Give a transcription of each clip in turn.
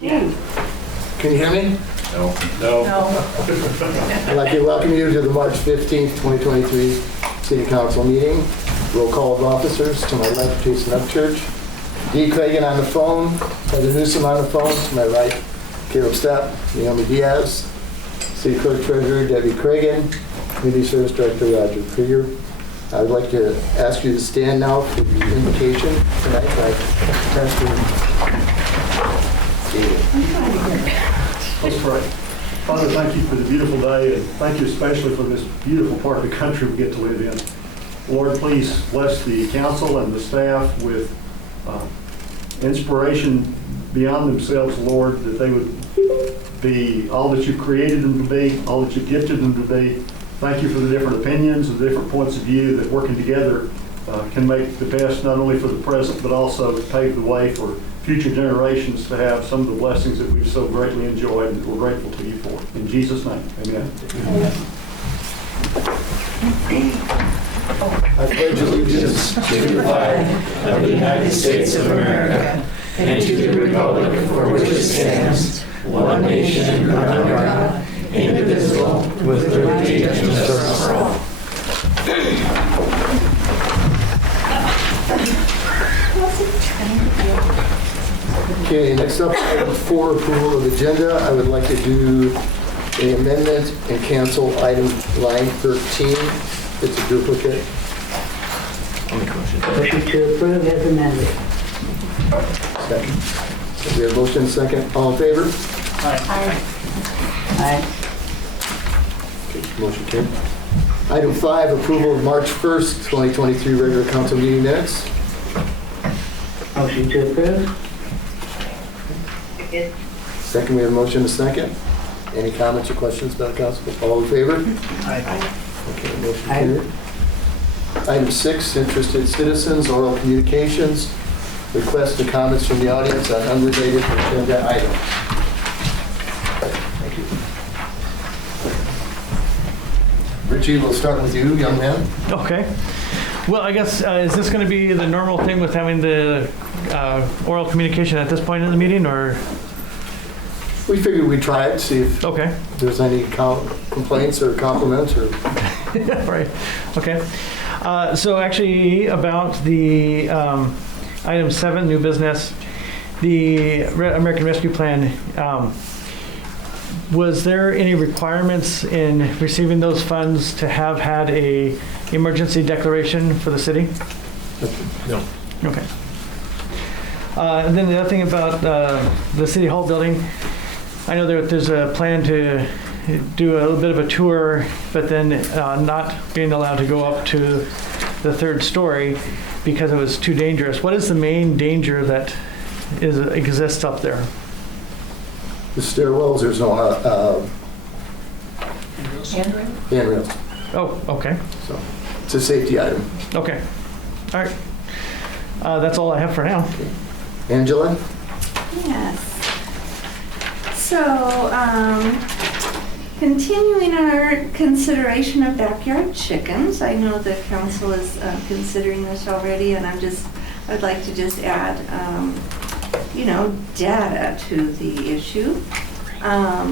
Can you hear me? No. I'd like to welcome you to the March 15th, 2023 City Council meeting. Roll call of officers. To my left, Jason Upchurch. D. Krieger on the phone. Heather Newsom on the phone. To my right, Caleb Stapp, Naomi Diaz. City Clerk Treasurer Debbie Krieger. Community Service Director Roger Krieger. I would like to ask you to stand now for the invocation tonight by Pastor David. Let's pray. Father, thank you for the beautiful day, and thank you especially for this beautiful part of the country we get to live in. Lord, please bless the council and the staff with inspiration beyond themselves, Lord, that they would be all that you created them to be, all that you gifted them to be. Thank you for the different opinions and the different points of view that working together can make the best, not only for the present, but also pave the way for future generations to have some of the blessings that we've so greatly enjoyed and that we're grateful to you for. In Jesus' name, amen. I pledge allegiance to the flag of the United States of America and to the republic for which it stands, one nation under God, indivisible, with liberty and justice for all. Okay, next up, item 4, approval of agenda. I would like to do an amendment and cancel item line 13. It's a duplicate. Motion to approve as amended. Second. We have motion second. All in favor? Aye. Okay, motion carried. Item 5, approval of March 1st, 2023 regular council meeting minutes. Motion to approve. Second, we have motion and second. Any comments or questions about the council? All in favor? Aye. Okay, motion Aye. carried. Item 6, interested citizens, oral communications. Requests and comments from the audience on unrelated agenda items. Thank you. Richie, we'll start with you, young man. Okay. Well, I guess, is this going to be the normal thing with having the oral communication at this point in the meeting, or? We figured we'd try it, see if Okay. there's any complaints or compliments or... Right. Okay. So actually, about the item 7, new business, the American Rescue Plan, was there any requirements in receiving those funds to have had a emergency declaration for the city? No. Okay. And then the other thing about the City Hall building, I know there's a plan to do a little bit of a tour, but then not being allowed to go up to the 3rd story because it was too dangerous. What is the main danger that exists up there? The stairwells, there's no handrails. Oh, okay. So it's a safety item. Okay. All right. That's all I have for now. Angela? Yes. So, continuing our consideration of backyard chickens, I know the council is considering this already, and I'd like to just add, data to the issue. I'd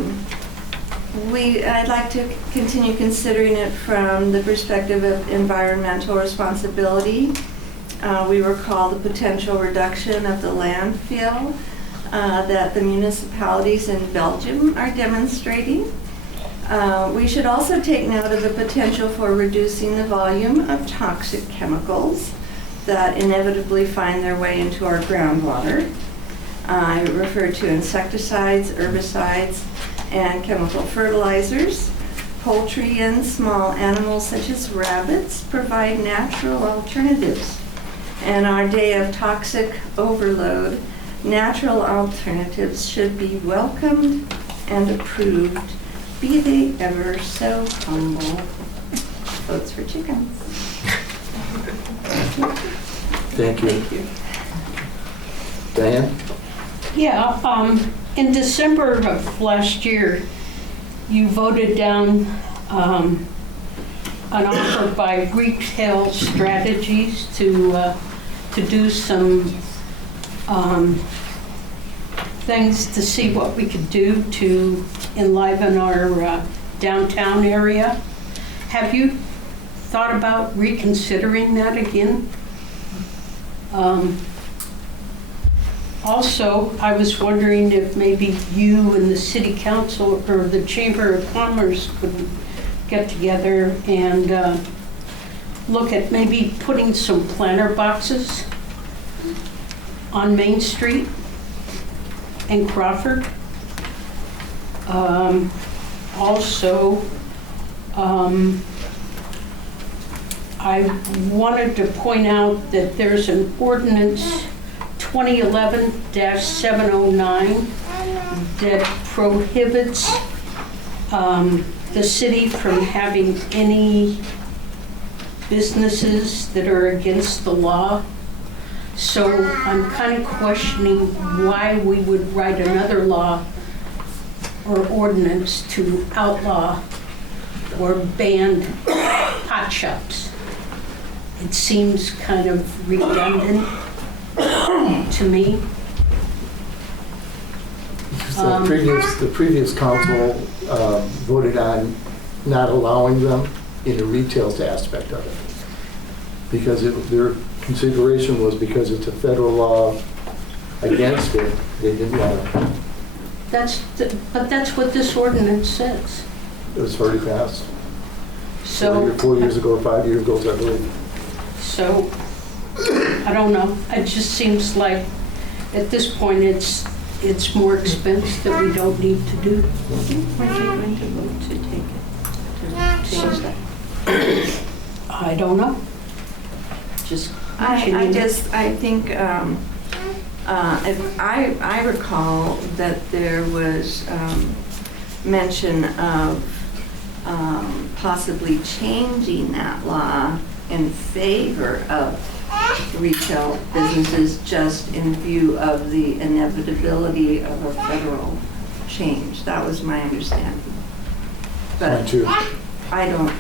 like to continue considering it from the perspective of environmental responsibility. We recall the potential reduction of the landfill that the municipalities in Belgium are demonstrating. We should also take note of the potential for reducing the volume of toxic chemicals that inevitably find their way into our groundwater. I refer to insecticides, herbicides, and chemical fertilizers. Poultry and small animals such as rabbits provide natural alternatives. In our day of toxic overload, natural alternatives should be welcomed and approved, be they ever so humble. Votes for chickens. Thank you. Diane? Yeah, in December of last year, you voted down an offer by Retail Strategies to do some things to see what we could do to enliven our downtown area. Have you thought about reconsidering that again? Also, I was wondering if maybe you and the city council or the Chamber of Commerce could get together and look at maybe putting some planter boxes on Main Street in Crawford. Also, I wanted to point out that there's an ordinance 2011-709 that prohibits the city from having any businesses that are against the law. So I'm kind of questioning why we would write another law or ordinance to outlaw or ban pot shops. It seems kind of redundant to me. The previous council voted on not allowing them in the retail aspect of it. Because their consideration was because it's a federal law against it, they didn't want it. But that's what this ordinance says. It was already passed. So 4 years ago or 5 years ago, I believe. So, I don't know. It just seems like at this point it's more expense that we don't need to do. When are you going to vote to take it, to change that? I don't know. Just I think, if I recall that there was mention of possibly changing that law in favor of retail businesses just in view of the inevitability of a federal change. That was my understanding. Mine But too. I don't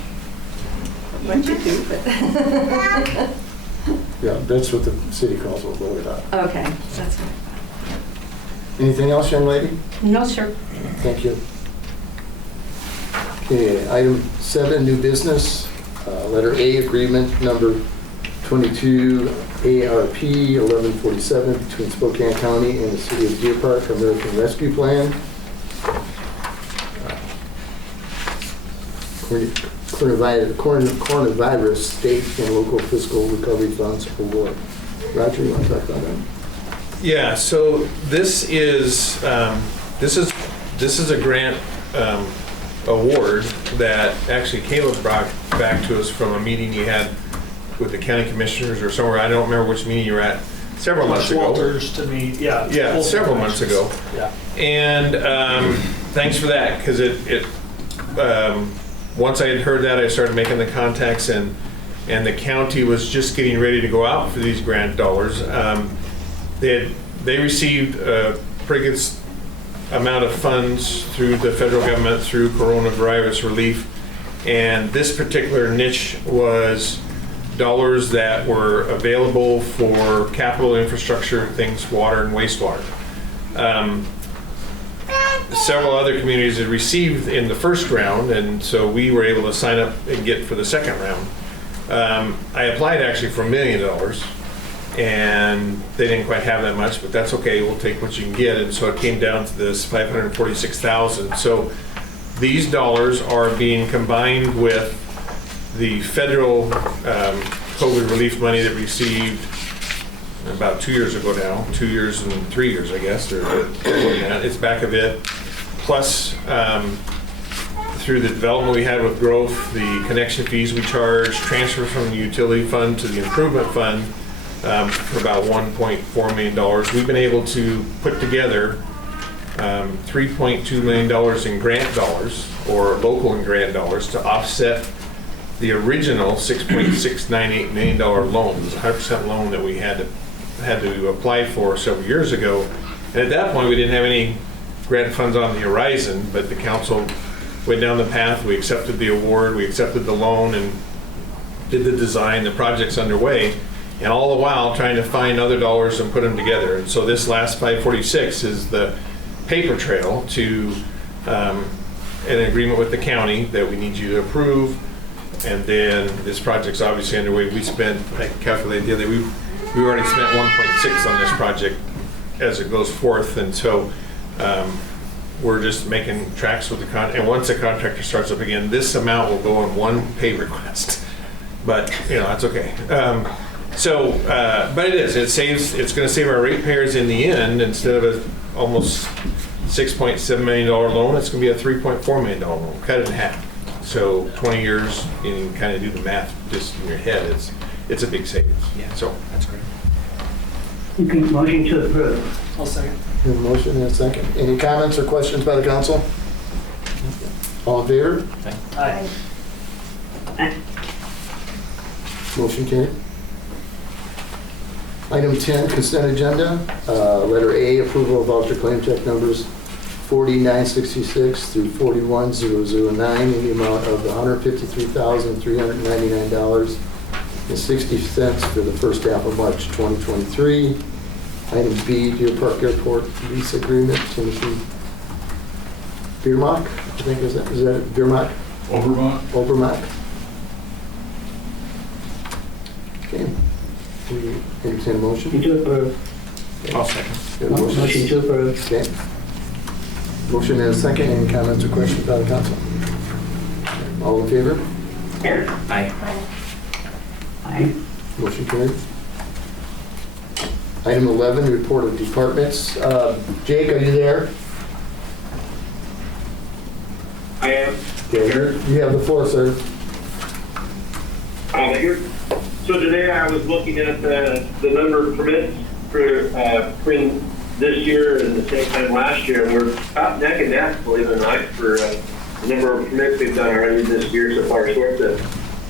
want you to, but. Yeah, that's what the city council voted on. Okay, that's what I thought. Anything else, young lady? No, sir. Thank you. Okay, item 7, new business. Letter A, agreement number 22 ARP 1147 between Spokane County and the City of Deer Park American Rescue Plan. Coronavirus state and local fiscal recovery funds award. Roger, you want to talk about that? Yeah, so this is a grant award that actually Caleb brought back to us from a meeting he had with the county commissioners or somewhere. I don't remember which meeting you were at. Several months ago. Walters to me, yeah. Yeah, several months ago. Yeah. And thanks for that, because once I had heard that, I started making the contacts, and the county was just getting ready to go out for these grant dollars. They received a pretty good amount of funds through the federal government through coronavirus relief, and this particular niche was dollars that were available for capital infrastructure things, water and wastewater. Several other communities had received in the first round, and so we were able to sign up and get for the second round. I applied actually for $1 million, and they didn't quite have that much, but that's okay, we'll take what you can get. And so it came down to this $546,000. So these dollars are being combined with the federal COVID relief money that we received about 2 years ago now, 2 years and 3 years, I guess, or it's back a bit. Plus, through the development we had with growth, the connection fees we charge, transfer from the utility fund to the improvement fund for about $1.4 million. We've been able to put together $3.2 million in grant dollars, or local and grant dollars, to offset the original $6.698 million loan. It was a 100% loan that we had to apply for several years ago. And at that point, we didn't have any grant funds on the horizon, but the council went down the path. We accepted the award, we accepted the loan, and did the design. The project's underway. and all the while trying to find other dollars and put them together. And so this last 546 is the paper trail to an agreement with the county that we need you to approve. And then this project's obviously underway. We spent, I calculated the other day, we already spent 1.6 on this project as it goes forth. And so we're just making tracks with the and once the contractor starts up again, this amount will go on one pay request. But, that's okay. But it's going to save our ratepayers in the end. Instead of a almost $6.7 million loan, it's going to be a $3.4 million loan, cut it in half. So 20 years, you can kind of do the math just in your head. It's a big savings. Yeah, so that's great. Okay, motion to approve. I'll second. We have a motion and a second. Any comments or questions by the council? All in favor? Aye. Motion carried. Item 10, consent agenda. Letter A, approval of voucher claim check numbers 4966 through 41009 in the amount of $153,399.60 for the first half of March 2023. Item B, Deer Park Airport lease agreement, Timothy Biermach, I think is that Biermach? Overmach. Okay. We entertain a motion. Motion to approve. I'll second. We have a Motion to approve. Okay. Motion and a second. Any comments or questions by the council? All in favor? Aye. Aye. Motion carried. Item 11, report of departments. Jake, are you there? I am. Okay. You have the floor, sir. Here. So today I was looking at the number of permits for spring this year and the same time last year, and we're about neck and neck, believe it or not, for the number of permits we've done already this year so far. So it's a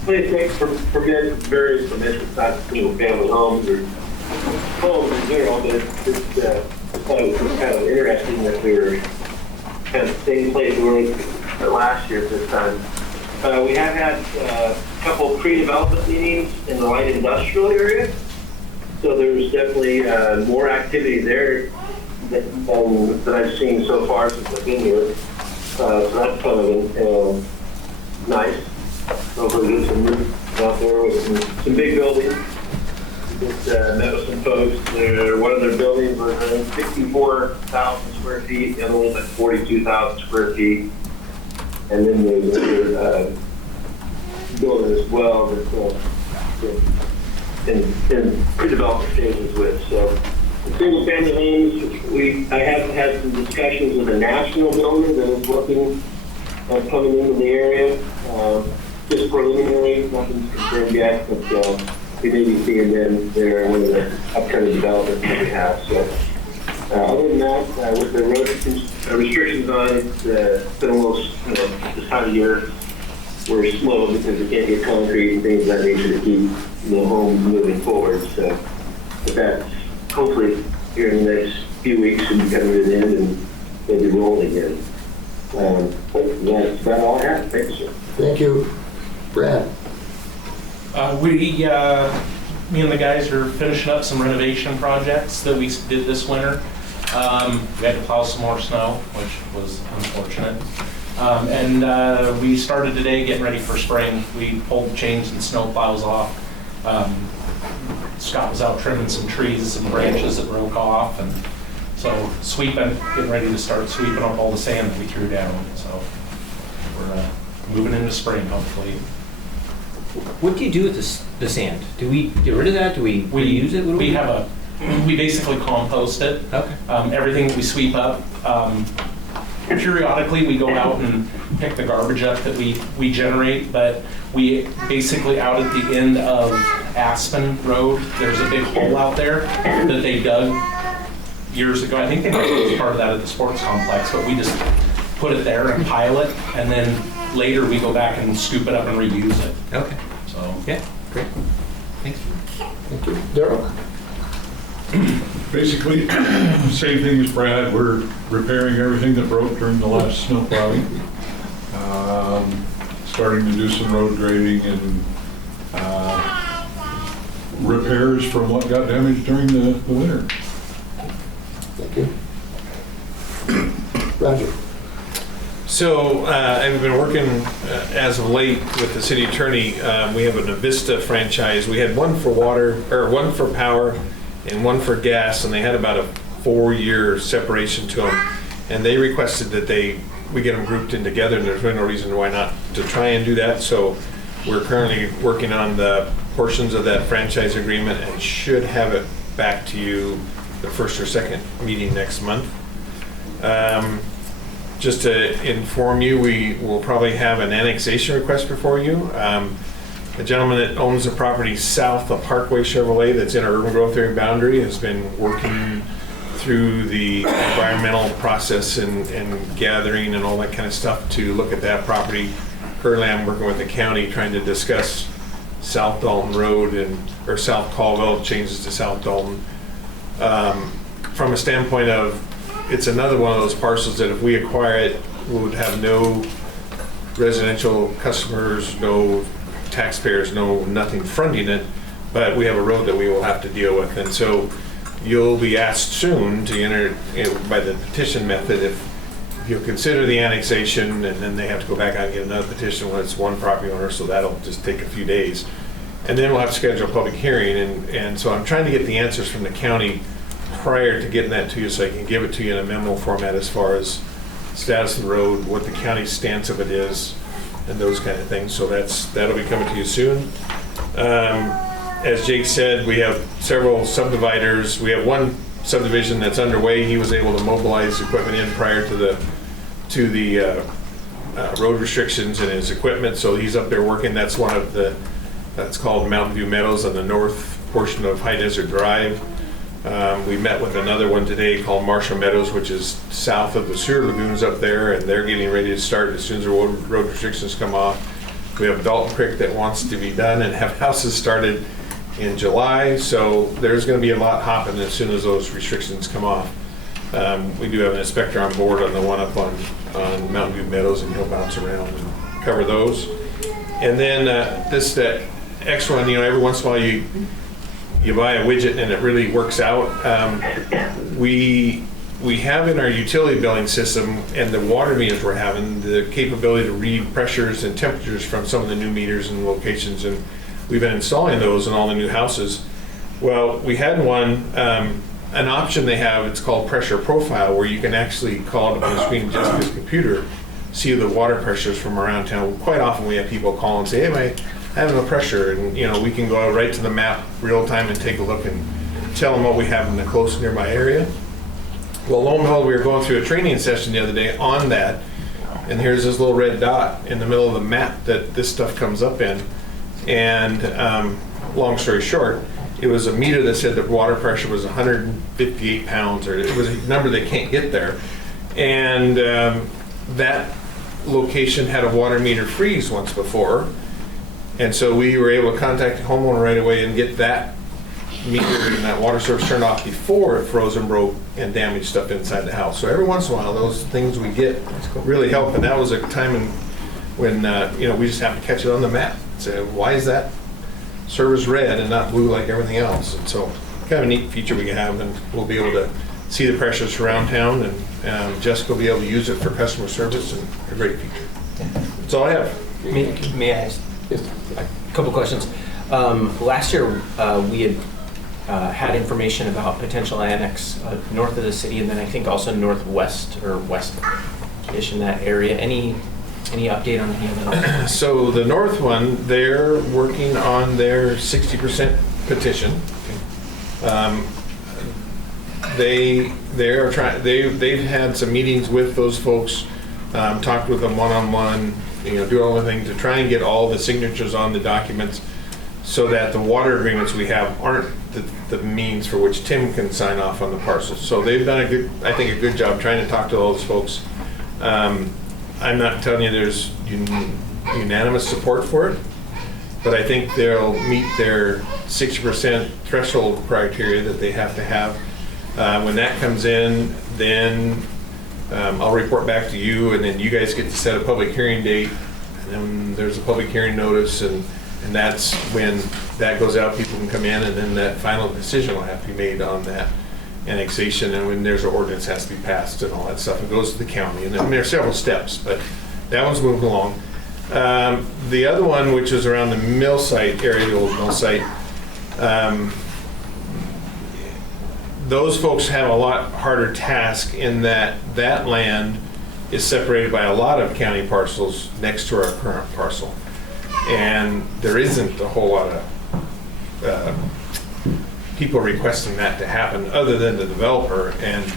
26 permits, various permits. It's not single-family homes or homes in general, but I thought it was kind of interesting that we were kind of the same place we were last year at this time. We have had a couple of pre-development meetings in the light industrial area, so there's definitely more activity there that I've seen so far since I've been here. So that's kind of nice. Hopefully get some room out there with some big buildings. Just met with some folks. One of their buildings was 64,000 square feet, the other one's like 42,000 square feet. And then there's another building as well that's in pre-development stages with. So the single-family homes, I have had some discussions with a national builder that is looking at coming into the area. Just preliminary, nothing's confirmed yet, but we may be seeing them there in one of the upcoming developments that we have. So other than that, with the road restrictions on it, it's been a little, this time of year, we're slow because we can't get concrete and things of that nature to keep the homes moving forward. So, but that's hopefully here in the next few weeks should be coming to an end and maybe rolling again. But that's about all I have. Thanks, sir. Thank you. Brad? Me and the guys are finishing up some renovation projects that we did this winter. We had to plow some more snow, which was unfortunate. And we started today getting ready for spring. We pulled chains and snow plows off. Scott was out trimming some trees and branches that broke off, and so sweeping, getting ready to start sweeping up all the sand that we threw down. So we're moving into spring, hopefully. What do you do with the sand? Do we get rid of that? Do we use it? We basically compost it. Okay. Everything we sweep up. Periodically, we go out and pick the garbage up that we generate, but we basically out at the end of Aspen Road, there's a big hole out there that they dug years ago. I think they was part of that at the sports complex, but we just put it there and pile it, and then later we go back and scoop it up and reuse it. Okay. So yeah, great. Thanks. Thank you. Darold? Basically, same thing as Brad. We're repairing everything that broke during the last snow plowing. Starting to do some road grading and repairs from what got damaged during the winter. Thank you. Roger. So I've been working as of late with the city attorney. We have an Avista franchise. We had one for water, or one for power, and one for gas, and they had about a 4-year separation to them. And they requested that we get them grouped in together, and there's really no reason why not to try and do that. So we're currently working on the portions of that franchise agreement and should have it back to you the first or second meeting next month. Just to inform you, we will probably have an annexation request before you. The gentleman that owns the property south of Parkway Chevrolet that's in our urban growth area boundary has been working through the environmental process and gathering and all that kind of stuff to look at that property. Currently, I'm working with the county trying to discuss South Dalton Road or South Caldwell changes to South Dalton. From a standpoint of, it's another one of those parcels that if we acquire it, we would have no residential customers, no taxpayers, nothing fronting it, but we have a road that we will have to deal with. And so you'll be asked soon to enter by the petition method if you'll consider the annexation, and then they have to go back out and get another petition when it's one property owner, so that'll just take a few days. And then we'll have to schedule a public hearing, and so I'm trying to get the answers from the county prior to getting that to you so I can give it to you in a memo format as far as status of the road, what the county's stance of it is, and those kind of things. So that'll be coming to you soon. As Jake said, we have several subdividers. We have one subdivision that's underway. He was able to mobilize equipment in prior to the road restrictions and his equipment, so he's up there working. That's called Mountain View Meadows on the north portion of High Desert Drive. We met with another one today called Marshall Meadows, which is south of the sewer lagoons up there, and they're getting ready to start as soon as the road restrictions come off. We have Dalton Creek that wants to be done and have houses started in July, so there's going to be a lot hopping as soon as those restrictions come off. We do have an inspector on board on the one up on Mountain View Meadows, and he'll bounce around and cover those. And then that X one, every once in a while you buy a widget and it really works out. We have in our utility billing system and the water meters we're having the capability to read pressures and temperatures from some of the new meters and locations, and we've been installing those in all the new houses. Well, we had one, an option they have, it's called pressure profile, where you can actually call it up on the screen just with his computer, see the water pressures from around town. Quite often we have people call and say, hey, I have no pressure, and we can go right to the map real time and take a look and tell them what we have in the close nearby area. Well, lo and behold, we were going through a training session the other day on that, and here's this little red dot in the middle of the map that this stuff comes up in. And long story short, it was a meter that said the water pressure was 158 pounds, or it was a number they can't get there. And that location had a water meter freeze once before. And so we were able to contact the homeowner right away and get that meter and that water source turned off before it froze and broke and damaged stuff inside the house. So every once in a while, those things we get really help. And that was a time when we just have to catch it on the map. Say, why is that service red and not blue like everything else? And so kind of a neat feature we have, and we'll be able to see the pressures around town, and Jessica will be able to use it for customer service, and a great feature. That's all I have. May I ask a couple questions? Last year we had information about potential annex north of the city, and then I think also northwest or west-ish in that area. Any update on any of that? So the north one, they're working on their 60% petition. They've had some meetings with those folks, talked with them one-on-one, do all the things to try and get all the signatures on the documents so that the water agreements we have aren't the means for which Tim can sign off on the parcels. So they've done a good job trying to talk to all those folks. I'm not telling you there's unanimous support for it, but I think they'll meet their 60% threshold criteria that they have to have. When that comes in, then I'll report back to you, and then you guys get to set a public hearing date, and then there's a public hearing notice, and And that's when that goes out, people can come in, and then that final decision will have to be made on that annexation, and when there's an ordinance has to be passed and all that stuff, it goes to the county, and then there are several steps, but that one's moving along. The other one, which is around the mill site area, the old mill site, those folks have a lot harder task in that that land is separated by a lot of county parcels next to our current parcel. And there isn't a whole lot of people requesting that to happen other than the developer. And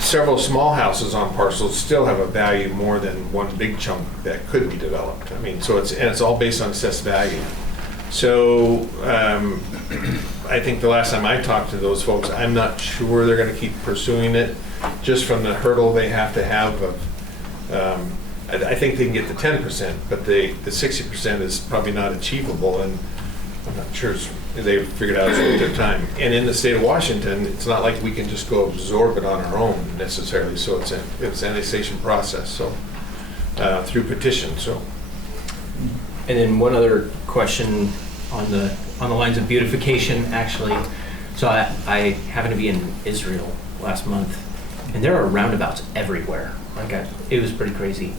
several small houses on parcels still have a value more than one big chunk that could be developed. I mean, so it's all based on assessed value. So I think the last time I talked to those folks, I'm not sure they're going to keep pursuing it, just from the hurdle they have to have of, I think they can get the 10%, but the 60% is probably not achievable, and I'm not sure they've figured out it's worth their time. And in the state of Washington, it's not like we can just go absorb it on our own necessarily, so it's an annexation process, so through petition. So. And then one other question on the lines of beautification, actually. So I happened to be in Israel last month, and there are roundabouts everywhere. It was pretty crazy.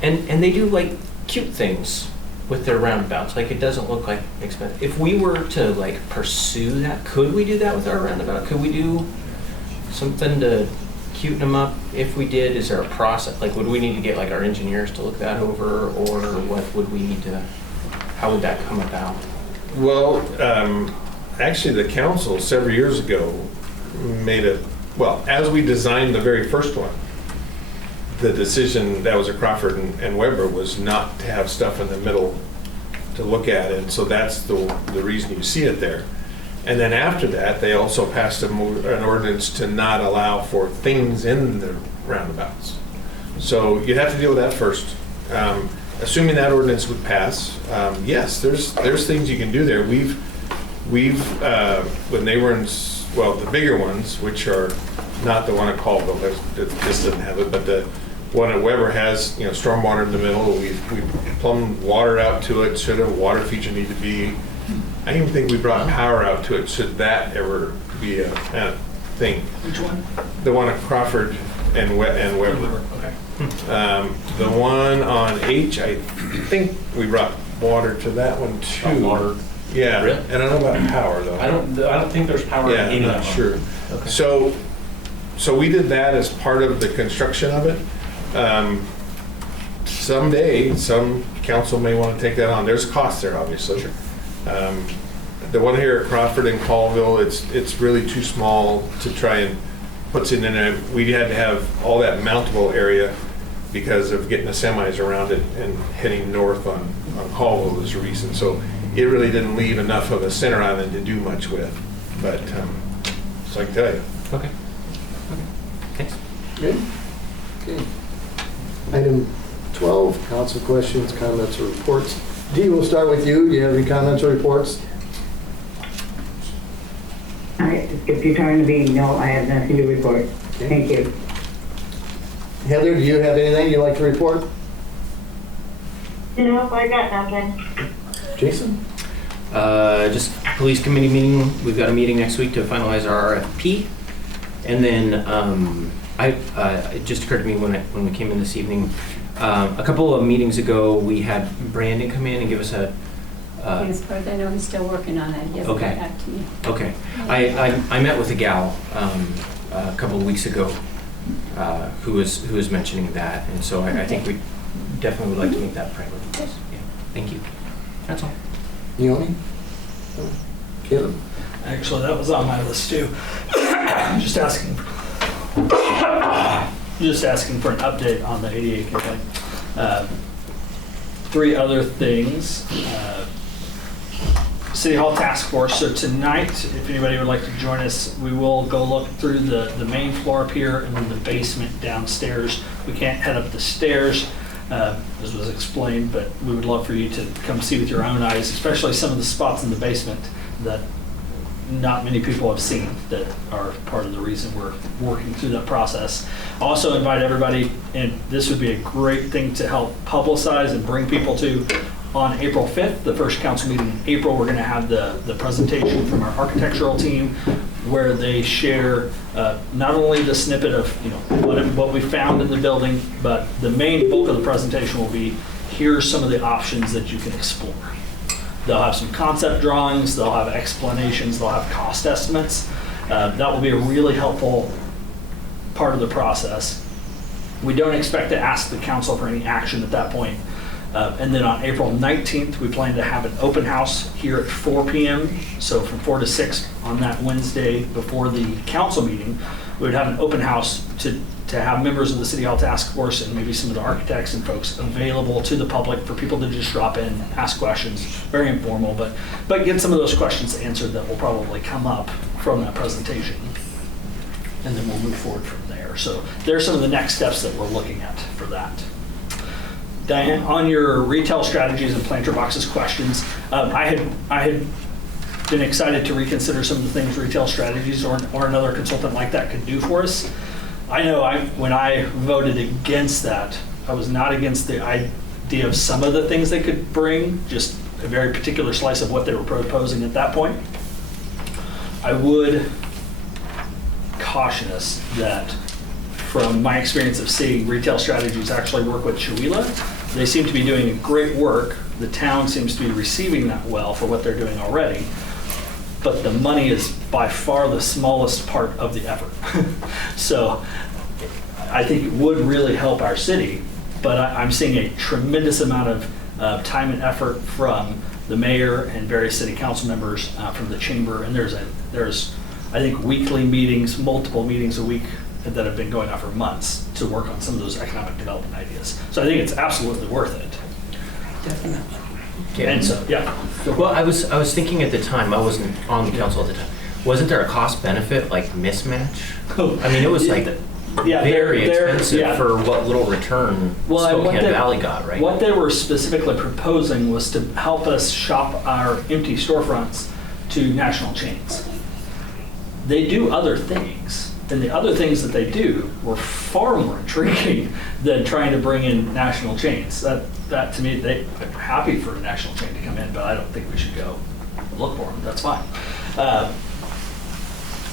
And they do like cute things with their roundabouts. Like, it doesn't look like expensive. If we were to like pursue that, could we do that with our roundabout? Could we do something to cuten them up? If we did, is there a process? Like, would we need to get like our engineers to look that over, or what would we need to, how would that come about? Well, actually the council several years ago made well, as we designed the very first one, the decision that was at Crawford and Weber was not to have stuff in the middle to look at, and so that's the reason you see it there. And then after that, they also passed an ordinance to not allow for things in the roundabouts. So you'd have to deal with that first. Assuming that ordinance would pass, yes, there's things you can do there. We've when they were in, well, the bigger ones, which are not the one at Colville, this doesn't have it, but the one at Weber has, stormwater in the middle. We've plumbed water out to it. Should a water feature need to be? I even think we brought power out to it. Should that ever be a thing? Which one? The one at Crawford and Weber. Okay. The one on H, I think we brought water to that one too. Water. Yeah, Really? and I don't know about power though. I don't think there's power Yeah, in any I'm of not them. sure. Okay. So we did that as part of the construction of it. Someday, some council may want to take that on. There's costs there, obviously. Sure. The one here at Crawford and Colville, it's really too small to try and put it in there. We had to have all that mountable area because of getting the semis around it and heading north on Colville was the reason. So it really didn't leave enough of a center island to do much with. But so I can tell you. Okay. Thanks. Good. Okay. Item 12, council questions, comments, or reports. Dee, we'll start with you. Do you have any comments or reports? If you're trying to be, no, I have nothing to report. Okay. Thank you. Heather, do you have anything you'd like to report? No, I got nothing. Jason? Just police committee meeting. We've got a meeting next week to finalize our RFP. And then it just occurred to me when we came in this evening, a couple of meetings ago, we had Brandon come in and give us a... Yes, but I know he's still working on it. He hasn't Okay. got back to me. Okay. I met with a gal a couple of weeks ago who was mentioning that, and so I think we definitely would like to make that priority. Yeah. Thank you. That's all. Naomi? Caleb? Actually, that was on my list too. Just asking for an update on the ADA campaign. 3 other things. City Hall Taskforce. So tonight, if anybody would like to join us, we will go look through the main floor up here and then the basement downstairs. We can't head up the stairs, as was explained, but we would love for you to come see with your own eyes, especially some of the spots in the basement that not many people have seen that are part of the reason we're working through that process. Also invite everybody, and this would be a great thing to help publicize and bring people to. On April 5th, the first council meeting in April, we're going to have the presentation from our architectural team where they share not only the snippet of what we found in the building, but the main bulk of the presentation will be, here's some of the options that you can explore. They'll have some concept drawings, they'll have explanations, they'll have cost estimates. That will be a really helpful part of the process. We don't expect to ask the council for any action at that point. And then on April 19th, we plan to have an open house here at 4 p.m. So from 4 to 6 on that Wednesday before the council meeting, we would have an open house to have members of the City Hall Task Force and maybe some of the architects and folks available to the public for people to just drop in, ask questions, very informal, but get some of those questions answered that will probably come up from that presentation. And then we'll move forward from there. So there's some of the next steps that we're looking at for that. Diane, on your retail strategies and planter boxes questions, I had been excited to reconsider some of the things retail strategies or another consultant like that could do for us. I know when I voted against that, I was not against the idea of some of the things they could bring, just a very particular slice of what they were proposing at that point. I would caution us that from my experience of seeing retail strategies actually work with Chihuahua, they seem to be doing great work. The town seems to be receiving that well for what they're doing already. But the money is by far the smallest part of the effort. So I think it would really help our city, but I'm seeing a tremendous amount of time and effort from the mayor and various city council members from the chamber. And there's I think weekly meetings, multiple meetings a week that have been going on for months to work on some of those economic development ideas. So I think it's absolutely worth it. Definitely. Yeah. And so, yeah. Well, I was thinking at the time, I wasn't on the council at the time. Wasn't there a cost benefit like mismatch? I mean, it was like very expensive for what little return Spokane Valley got, right? What they were specifically proposing was to help us shop our empty storefronts to national chains. They do other things, and the other things that they do were far more intriguing than trying to bring in national chains. That to me, they're happy for a national chain to come in, but I don't think we should go look for them. That's fine.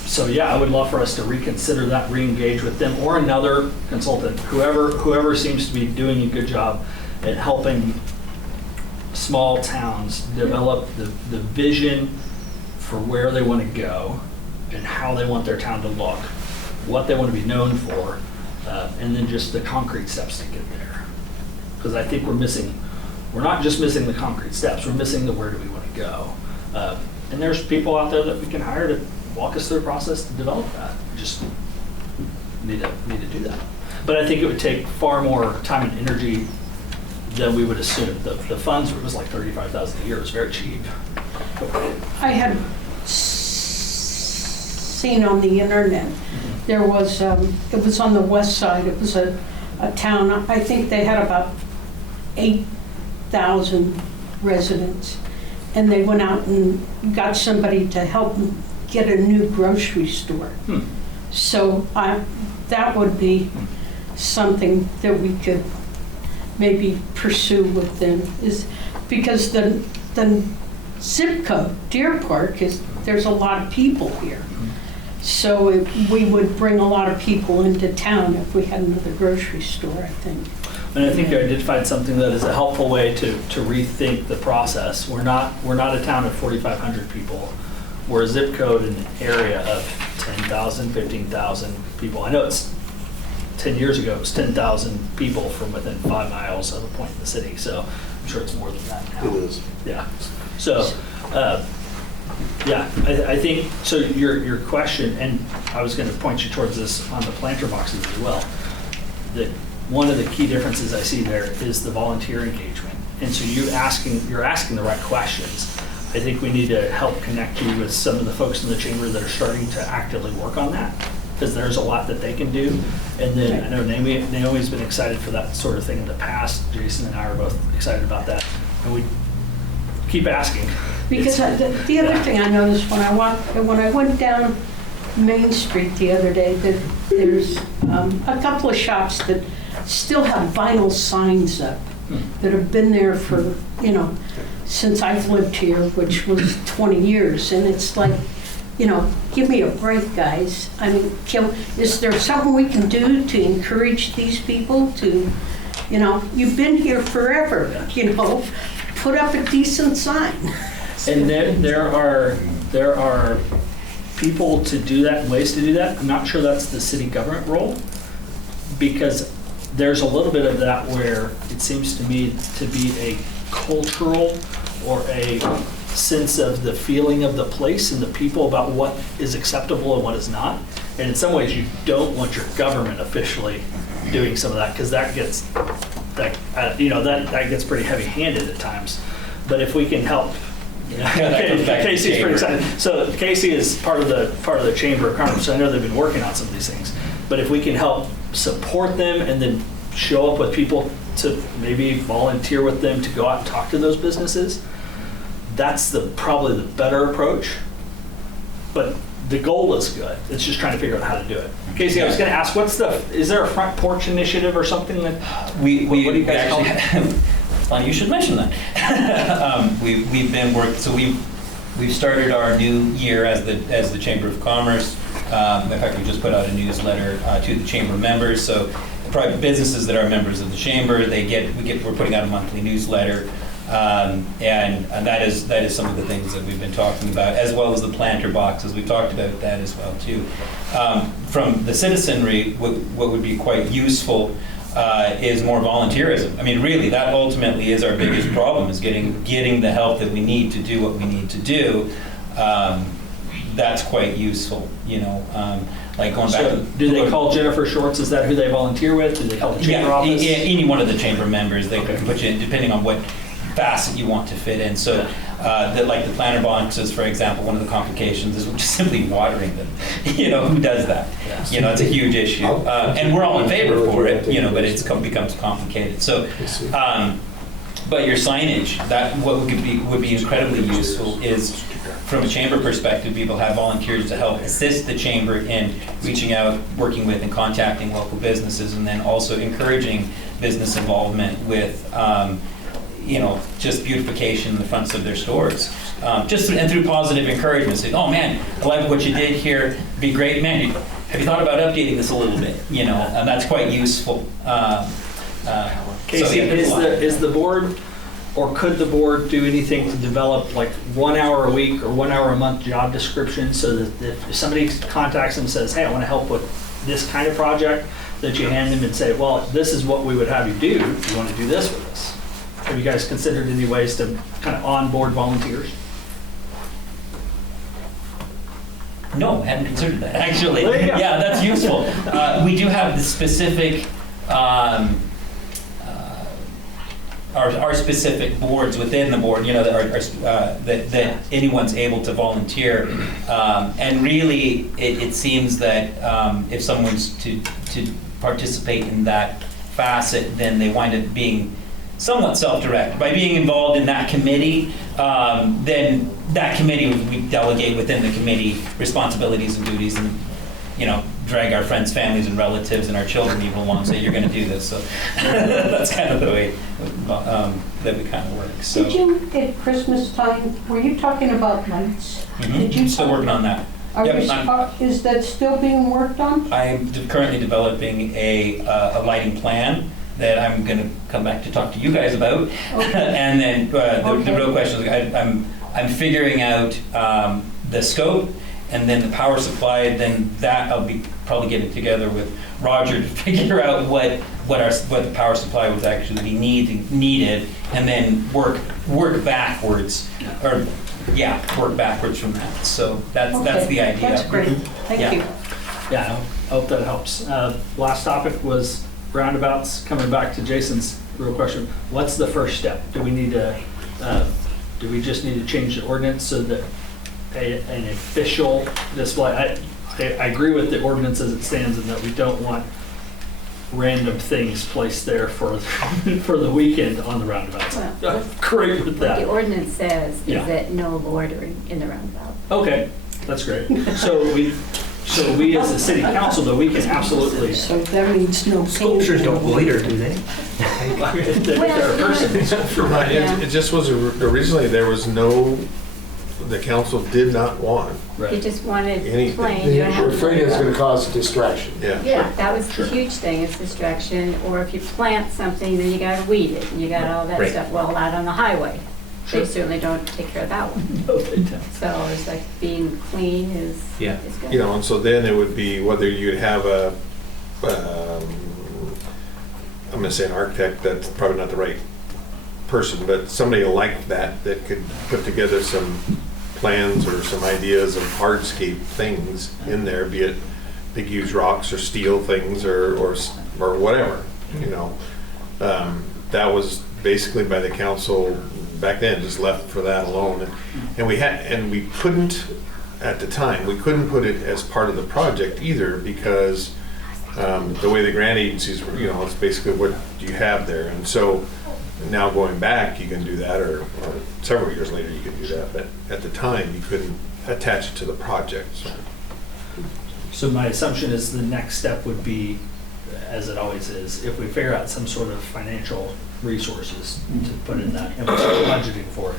So yeah, I would love for us to reconsider that, re-engage with them or another consultant, whoever seems to be doing a good job at helping small towns develop the vision for where they want to go and how they want their town to look, what they want to be known for, and then just the concrete steps to get there. Because I think we're not just missing the concrete steps, we're missing the where do we want to go. And there's people out there that we can hire to walk us through the process to develop that. We just need to do that. But I think it would take far more time and energy than we would assume. The funds, it was like $35,000 a year, it was very cheap. I had seen on the internet, there was, it was on the west side, it was a town, I think they had about 8,000 residents, and they went out and got somebody to help them get a new grocery store. So that would be something that we could maybe pursue with them, is because the zip code, Deer Park, there's a lot of people here. So we would bring a lot of people into town if we had another grocery store, I think. And I think you identified something that is a helpful way to rethink the process. We're not a town of 4,500 people. We're a zip code in an area of 10,000, 15,000 people. I know it's 10 years ago, it was 10,000 people from within 5 miles of a point in the city. So I'm sure it's more than that now. It is. Yeah. So, yeah, I think, so your question, and I was going to point you towards this on the planter boxes as well, that one of the key differences I see there is the volunteer engagement. And so you're asking the right questions. I think we need to help connect you with some of the folks in the chamber that are starting to actively work on that, because there's a lot that they can do. And then I know Naomi's been excited for that sort of thing in the past. Jason and I are both excited about that. And we keep asking. Because the other thing I noticed when I went down Main Street the other day, that there's a couple of shops that still have vinyl signs up that have been there for, you know, since I've lived here, which was 20 years. And it's like, you know, give me a break, guys. I mean, is there something we can do to encourage these people to, you know, you've been here forever, you know, put up a decent sign. And there are people to do that and ways to do that. I'm not sure that's the city government role, because there's a little bit of that where it seems to me to be a cultural or a sense of the feeling of the place and the people about what is acceptable and what is not. And in some ways, you don't want your government officially doing some of that, because that gets that gets pretty heavy-handed at times. But if we can help. Casey's pretty excited. So Casey is part of the Chamber of Commerce. So I know they've been working on some of these things. But if we can help support them and then show up with people to maybe volunteer with them to go out and talk to those businesses, that's probably the better approach. But the goal is good. It's just trying to figure out how to do it. Casey, I was going to ask, is there a front porch initiative or something that what do you guys call it? Funny you should mention that. We've been working, so we've started our new year as the Chamber of Commerce. In fact, we just put out a newsletter to the Chamber members. So the private businesses that are members of the Chamber, we're putting out a monthly newsletter, and that is some of the things that we've been talking about, as well as the planter boxes. We've talked about that as well too. From the citizenry, what would be quite useful is more volunteerism. I mean, really, that ultimately is our biggest problem, is getting the help that we need to do what we need to do. That's quite useful, you know. Like going back to... Do they call Jennifer Schultz? Is that who they volunteer with? Do they call the chamber office? Any one of the chamber members, they can put you in, depending on what facet you want to fit in. So, like the planter boxes, for example, one of the complications is just simply watering them. You know, who does that? Yes. You know, it's a huge issue. And we're all in favor for it, you know, but it becomes complicated. So, but your signage, that what would be incredibly useful is, from a chamber perspective, people have volunteers to help assist the chamber in reaching out, working with and contacting local businesses, and then also encouraging business involvement with you know, just beautification in the fronts of their stores. And through positive encouragement, saying, oh man, I like what you did here, it'd be great, man, have you thought about updating this a little bit? You know, and that's quite useful. Casey, is the board, or could the board do anything to develop like 1 hour a week or 1 hour a month job description, so that if somebody contacts them and says, hey, I want to help with this kind of project, that you hand them and say, well, this is what we would have you do if you want to do this with us? Have you guys considered any ways to kind of onboard volunteers? No, I hadn't considered that, actually. Yeah, that's useful. We do have the specific, our specific boards within the board, you know, that anyone's able to volunteer. And really, it seems that if someone's to participate in that facet, then they wind up being somewhat self-directed. By being involved in that committee, then that committee would delegate within the committee responsibilities and duties, and, you know, drag our friends, families, and relatives and our children even along and say, you're going to do this. So that's kind of the way that we kind of work. So. Did you, at Christmas time, were you talking about lights? Mm-hmm. Did you still working on that. Is that still being worked on? I am currently developing a lighting plan that I'm going to come back to talk to you guys about. Okay. And then the real question is, I'm figuring out the scope, and then the power supply. Then that I'll be probably getting together with Roger to figure out what the power supply was actually needed, and then work backwards, work backwards from that. So that's the idea. That's great. Thank you. Yeah, I hope that helps. Last topic was roundabouts. Coming back to Jason's real question, what's the first step? Do we just need to change the ordinance so that an official display? I agree with the ordinance as it stands, and that we don't want random things placed there for the weekend on the roundabouts. Well, great with that. What the ordinance says Yeah. is that no loitering in the roundabout. Okay, that's great. So So we, as the city council, though, we can absolutely. So that means no Sculptures don't loiter, do they? If they're a person. It just was, originally, there was no, the council did not want, They just wanted Anything. plain. You don't have We're to afraid worry it's about- going to cause a distraction. yeah. Yeah, that was the huge thing, it's distraction, or if you plant something, then you gotta weed it, and you got all that Right. stuff. Well, out on the highway, they certainly don't take care of that one. No, they don't. So it's like being clean is Yeah. good. You know, and so then it would be whether you'd have a, I'm gonna say an architect, that's probably not the right person, but somebody like that could put together some plans or some ideas of hardscape things in there, be it big huge rocks or steel things or whatever, you know. That was basically by the council back then, just left for that alone. And we couldn't, at the time, we couldn't put it as part of the project either because the way the grant agencies were, you know, it's basically what you have there. And so now going back, you can do that, or several years later you can do that, but at the time you couldn't attach it to the project. So my assumption is the next step would be, as it always is, if we figure out some sort of financial resources to put in that, and we start budgeting for it,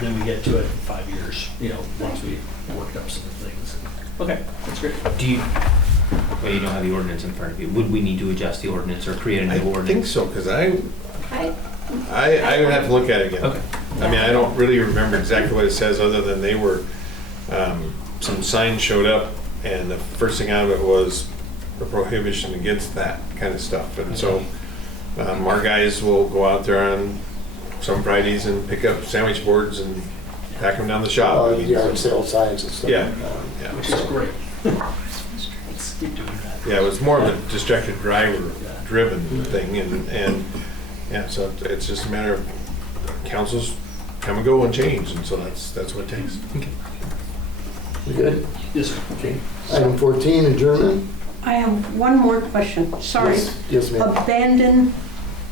then we get to it in 5 years, you know, once we worked up some things. Okay, that's great. Do you, well, you don't have the ordinance in front of you. Would we need to adjust the ordinance or create a I new ordinance? think so, because I would have to look at it again. Okay. I mean, I don't really remember exactly what it says, other than they were, some signs showed up, and the first thing out of it was a prohibition against that kind of stuff. And so our guys will go out there on some Fridays and pick up sandwich boards and pack them down the shop. I mean, Yard sale signs and stuff. Yeah. Which is great. Let's keep doing that. Yeah, it was more of a distracted driver-driven thing, and yeah, so it's just a matter of councils come and go and change, and so that's what it takes. You good? Yes, sir. Okay. Item 14, adjournment. I have one more question, sorry. Yes, ma'am. Abandoned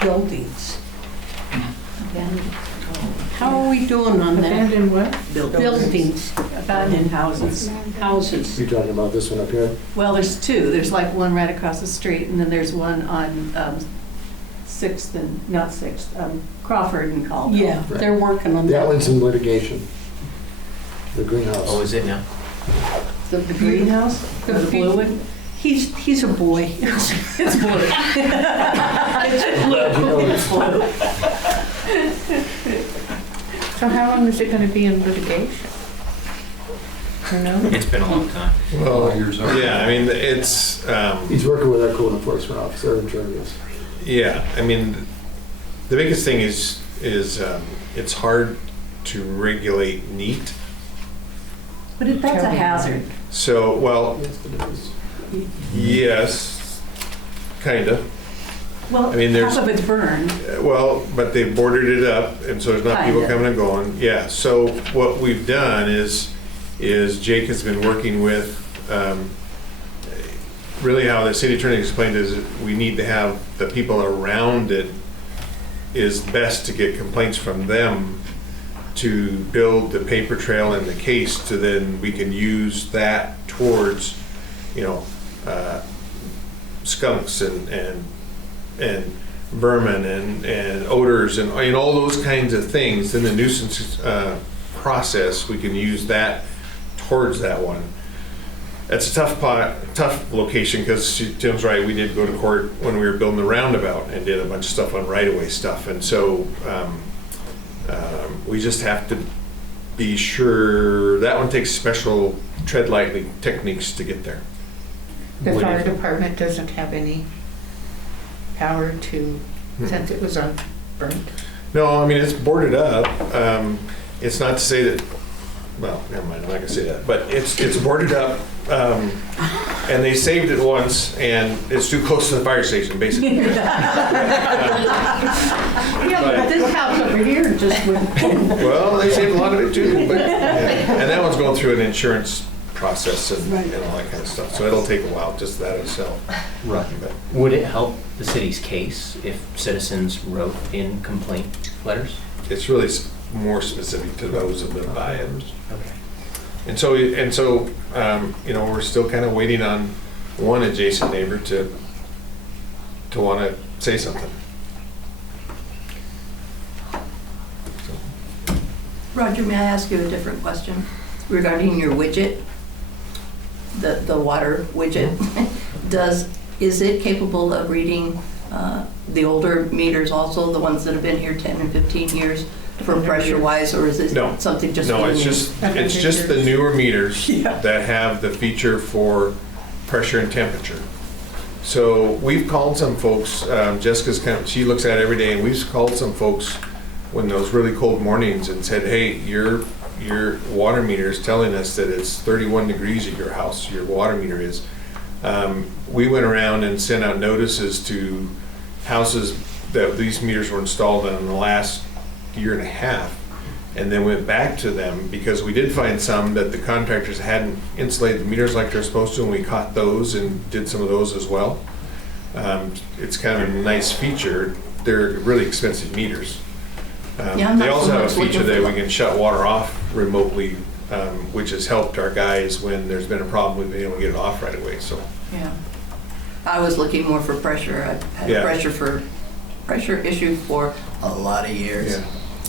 buildings. How are we doing on that? Abandoned what? Buildings, abandoned houses. Houses. You're talking about this one up here? Well, there's two. There's like one right across the street, and then there's one on 6th and, not 6th, Crawford and Caldwell. Yeah, they're working on That that. one's in litigation. The greenhouse. Oh, is it now? The greenhouse, The the blue one? He's a boy. It's blue. Glad you noticed. So how long is it going to be in litigation? You know? It's been a long time. Well, yeah, I mean, it's, He's working with our code enforcement officer in Travis. yeah, I mean, the biggest thing is it's hard to regulate neat. But that's a hazard. So, well, Yes, it is. yes, kinda. Well, I mean, there's- half of it's burned. Well, but they boarded it up, and so there's not people Kinda. coming and going. Yeah, so what we've done is Jake has been working with, really how the city attorney explained is we need to have the people around it is best to get complaints from them to build the paper trail in the case, to then we can use that towards, you know, skunks and vermin and odors and all those kinds of things. In the nuisance process, we can use that towards that one. That's a tough location, because Tim's right, we did go to court when we were building the roundabout and did a bunch of stuff on right-of-way stuff. And so we just have to be sure, that one takes special tread lightly techniques to get there. The fire department doesn't have any power to, since it was burnt. No, I mean, it's boarded up. It's not to say that, well, never mind, I'm not gonna say that, but it's boarded up, and they saved it once, and it's too close to the fire station, basically. Yeah, but this house over here just went. Well, they saved a lot of it too, but, and that one's going through an insurance process and all that kind of stuff, so it'll take a while, just that itself. Right. But Would it help the city's case if citizens wrote in complaint letters? it's really more specific to those that live by it. Okay. And so, you know, we're still kind of waiting on one adjacent neighbor to want to say something. Roger, may I ask you a different question regarding your widget? The water widget. Is it capable of reading the older meters also, the ones that have been here 10 and 15 years for pressure wise, or is it something just? No, it's just the newer meters that have the feature for pressure and temperature. So we've called some folks, Jessica's she looks at it every day, and we've called some folks when those really cold mornings and said, hey, your water meter is telling us that it's 31 degrees at your house, your water meter is. We went around and sent out notices to houses that these meters were installed in the last year and a half, and then went back to them because we did find some that the contractors hadn't insulated the meters like they're supposed to, and we caught those and did some of those as well. It's kind of a nice feature. They're really expensive meters. They also have a feature that we can shut water off remotely, which has helped our guys when there's been a problem with being able to get it off right away. So yeah, I was looking more for pressure. I've had a pressure issue for a lot of years,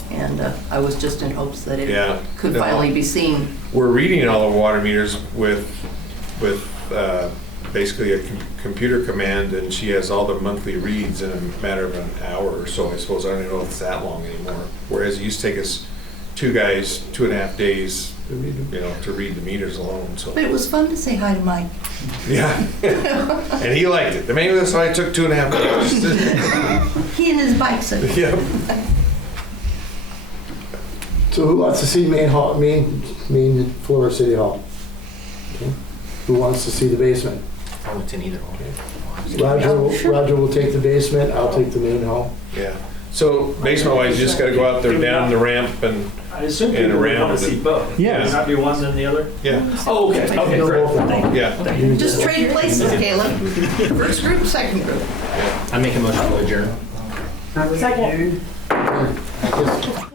and I was just in hopes that it could finally be seen. We're reading all the water meters with basically a computer command, and she has all the monthly reads in a matter of an hour or so. I suppose I don't even know if it's that long anymore. Whereas it used to take us 2.5 days, you know, to read the meters alone. So. But it was fun to say hi to Mike. Yeah, and he liked it. Maybe that's why it took 2.5 hours. He and his bicycle. Yeah. So who wants to see main floor of City Hall? Okay. Who wants to see the basement? Oh, it's in either one. Roger will take the basement, I'll take the main hall. Yeah. So basement-wise, you just got to go out there down the ramp and I assume people would want to see both. Yeah. Not be one and the other? Yeah. Oh, okay. Okay, great. Thank you. Yeah. Just trade places, Caleb. First group, second group. I make a motion to adjourn. Second.